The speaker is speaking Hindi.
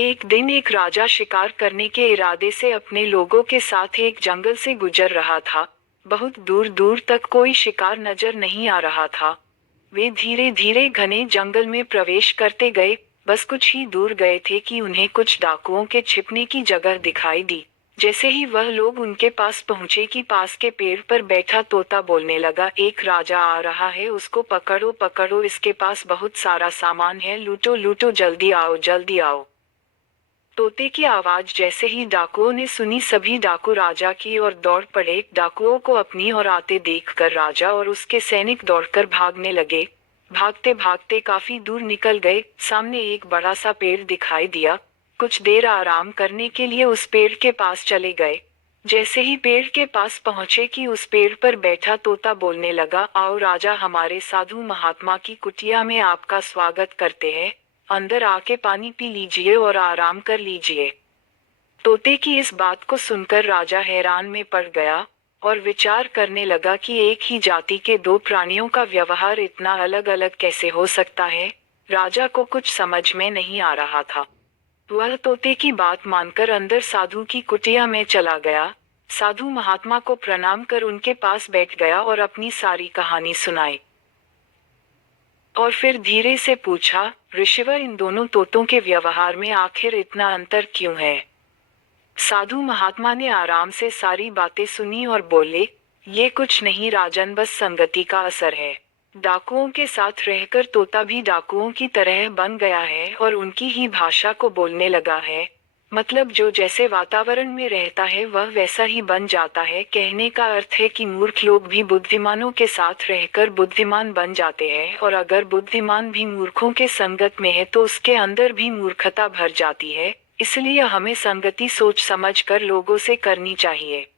एक दिन एक राजा शिकार करने के इरादे से अपने लोगों के साथ एक जंगल से गुजर रहा था। बहुत दूर दूर तक कोई शिकार नजर नहीं आ रहा था। वे धीरे धीरे घने जंगल में प्रवेश करते गए। बस कुछ ही दूर गए थे कि उन्हें कुछ डाकुओं के छिपने की जगह दिखाई दी। जैसे ही वह लोग उनके पास पहुंचे कि पास के पेड़ पर बैठा तोता बोलने लगा, एक राजा आ रहा है, उसको पकड़ो पकड़ो, इसके पास बहुत सारा सामान है, लूटो लूटो, जल्दी आओ जल्दी आओ। तोते की आवाज जैसे ही डाकुओं ने सुनी, सभी डाकू राजा की ओर दौड़ पड़े। डाकुओं को अपनी ओर आते देखकर राजा और उसके सैनिक दौड़कर भागने लगे। भागते भागते काफी दूर निकल गए। सामने एक बड़ा सा पेड़ दिखाई दिया। कुछ देर आराम करने के लिए उस पेड़ के पास चले गए। जैसे ही पेड़ के पास पहुंचे कि उस पेड़ पर बैठा तोता बोलने लगा, आओ राजा, हमारे साधु महात्मा की कुटिया में आपका स्वागत करते हैं। अंदर आके पानी पी लीजिए और आराम कर लीजिए। तोते की इस बात को सुनकर राजा हैरान में पड़ गया और विचार करने लगा कि एक ही जाति के दो प्राणियों का व्यवहार इतना अलग अलग कैसे हो सकता है। राजा को कुछ समझ में नहीं आ रहा था। वह तोते की बात मानकर अंदर साधु की कुटिया में चला गया। साधु महात्मा को प्रणाम कर उनके पास बैठ गया और अपनी सारी कहानी सुनाई। और फिर धीरे से पूछा, ऋषिवर, इन दोनों तोतों के व्यवहार में आखिर इतना अंतर क्यों है? साधु महात्मा ने आराम से सारी बातें सुनी और बोले, ये कुछ नहीं राजन, बस संगति का असर है। डाकुओं के साथ रहकर तोता भी डाकुओं की तरह बन गया है और उनकी ही भाषा को बोलने लगा है। मतलब जो जैसे वातावरण में रहता है वह वैसा ही बन जाता है। कहने का अर्थ है कि मूर्ख लोग भी बुद्धिमानों के साथ रहकर बुद्धिमान बन जाते हैं, और अगर बुद्धिमान भी मूर्खों के संगत में है तो उसके अंदर भी मूर्खता भर जाती है। इसलिए हमें संगति सोच समझ कर लोगों से करनी चाहिए।